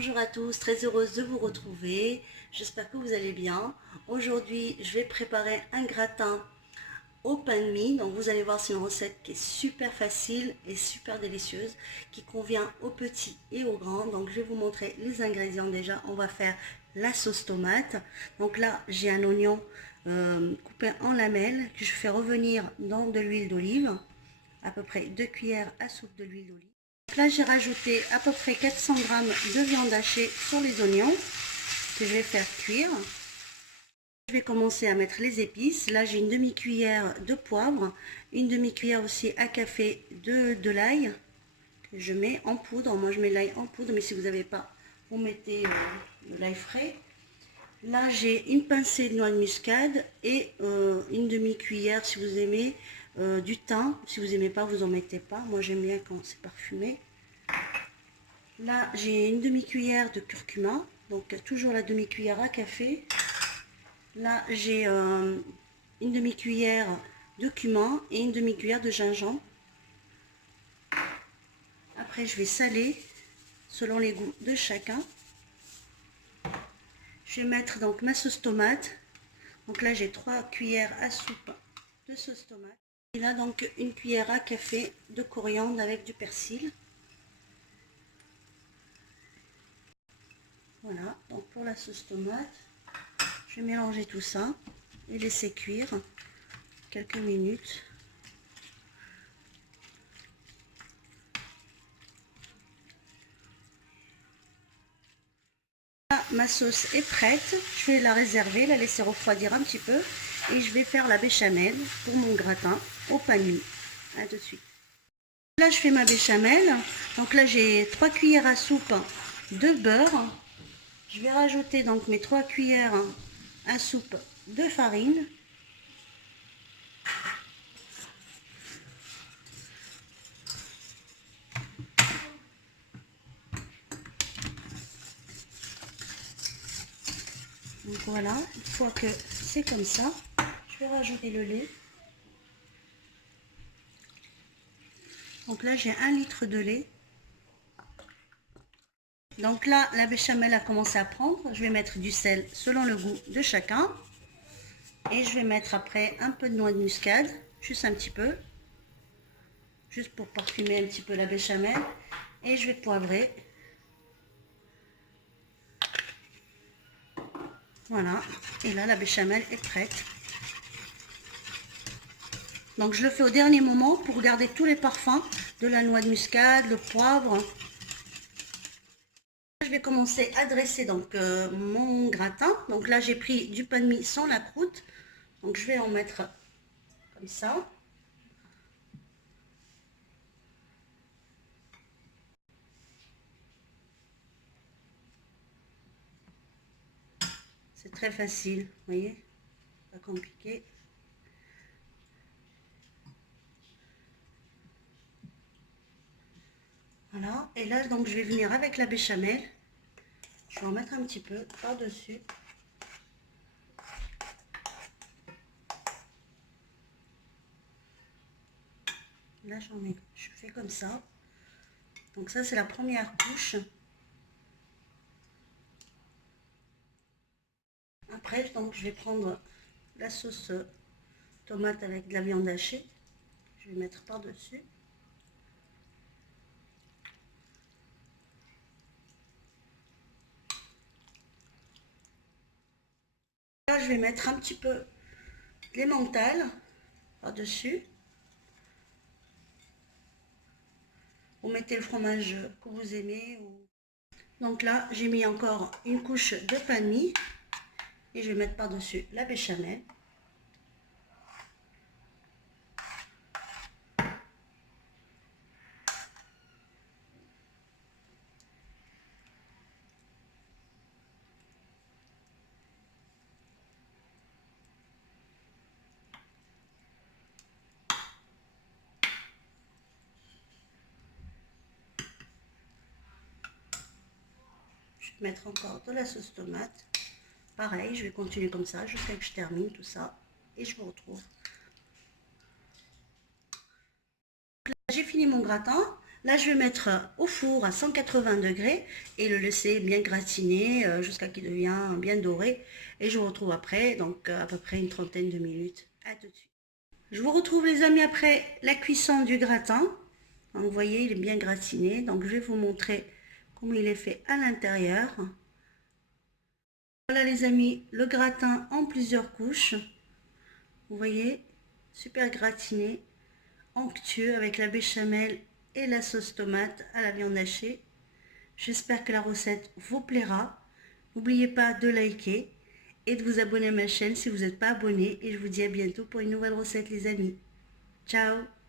Bonjour à tous, très heureuse de vous retrouver. J'espère que vous allez bien. Aujourd'hui, je vais préparer un gratin au pain de mie. Donc vous allez voir, c'est une recette qui est super facile et super délicieuse, qui convient aux petits et aux grands. Donc je vais vous montrer les ingrédients déjà. On va faire la sauce tomate. Donc là, j'ai un oignon coupé en lamelles que je fais revenir dans de l'huile d'olive, à peu près 2 cuillères à soupe de l'huile d'olive. Là, j'ai rajouté à peu près 400 g de viande hachée sur les oignons que je vais faire cuire. Je vais commencer à mettre les épices. Là, j'ai une demi-cuillère de poivre, une demi-cuillère aussi à café de l'ail que je mets en poudre. Moi, je mets l'ail en poudre, mais si vous n'avez pas, vous mettez de l'ail frais. Là, j'ai une pincée de noix de muscade et une demi-cuillère, si vous aimez, du thym. Si vous n'aimez pas, vous n'en mettez pas. Moi, j'aime bien quand c'est parfumé. Là, j'ai une demi-cuillère de curcuma, donc toujours la demi-cuillère à café. Là, j'ai une demi-cuillère de cumin et une demi-cuillère de gingembre. Après, je vais saler selon les goûts de chacun. Je vais mettre donc ma sauce tomate. Donc là, j'ai 3 cuillères à soupe de sauce tomate. Et là, donc, une cuillère à café de coriandre avec du persil. Voilà, donc pour la sauce tomate, je vais mélanger tout ça et laisser cuire quelques minutes. Là, ma sauce est prête, je vais la réserver, la laisser refroidir un petit peu et je vais faire la béchamel pour mon gratin au pain de mie. À tout de suite. Là, je fais ma béchamel. Donc là, j'ai 3 cuillères à soupe de beurre. Je vais rajouter donc mes 3 cuillères à soupe de farine. Donc voilà, une fois que c'est comme ça, je vais rajouter le lait. Donc là, j'ai 1 litre de lait. Donc là, la béchamel a commencé à prendre. Je vais mettre du sel selon le goût de chacun. Et je vais mettre après un peu de noix de muscade, juste un petit peu. Juste pour parfumer un petit peu la béchamel. Et je vais poivrer. Voilà. Et là, la béchamel est prête. Donc je le fais au dernier moment pour garder tous les parfums de la noix de muscade, le poivre. Je vais commencer à dresser donc mon gratin. Donc là, j'ai pris du pain de mie sans la croûte. Donc je vais en mettre comme ça. C'est très facile, vous voyez, pas compliqué. Voilà, et là donc je vais venir avec la béchamel. Je vais en mettre un petit peu par-dessus. Là je fais comme ça. Donc ça c'est la première couche. Après donc je vais prendre la sauce tomate avec de la viande hachée. Je vais mettre par-dessus. Là je vais mettre un petit peu d'emmental par-dessus. Vous mettez le fromage que vous aimez. Donc là, j'ai mis encore une couche de pain de mie et je vais mettre par-dessus la béchamel. Je vais mettre encore de la sauce tomate. Pareil, je vais continuer comme ça jusqu'à ce que je termine tout ça et je vous retrouve. J'ai fini mon gratin. Là, je vais mettre au four à 180 degrés et le laisser bien gratiner jusqu'à qu'il devienne bien doré. Et je vous retrouve après, donc à peu près une trentaine de minutes. À tout de suite. Je vous retrouve les amis après la cuisson du gratin. Donc, vous voyez, il est bien gratiné. Donc je vais vous montrer comment il est fait à l'intérieur. Voilà les amis, le gratin en plusieurs couches. Vous voyez, super gratiné, onctueux avec la béchamel et la sauce tomate à la viande hachée. J'espère que la recette vous plaira. N'oubliez pas de liker et de vous abonner à ma chaîne si vous n'êtes pas abonné. Et je vous dis à bientôt pour une nouvelle recette les amis. Ciao!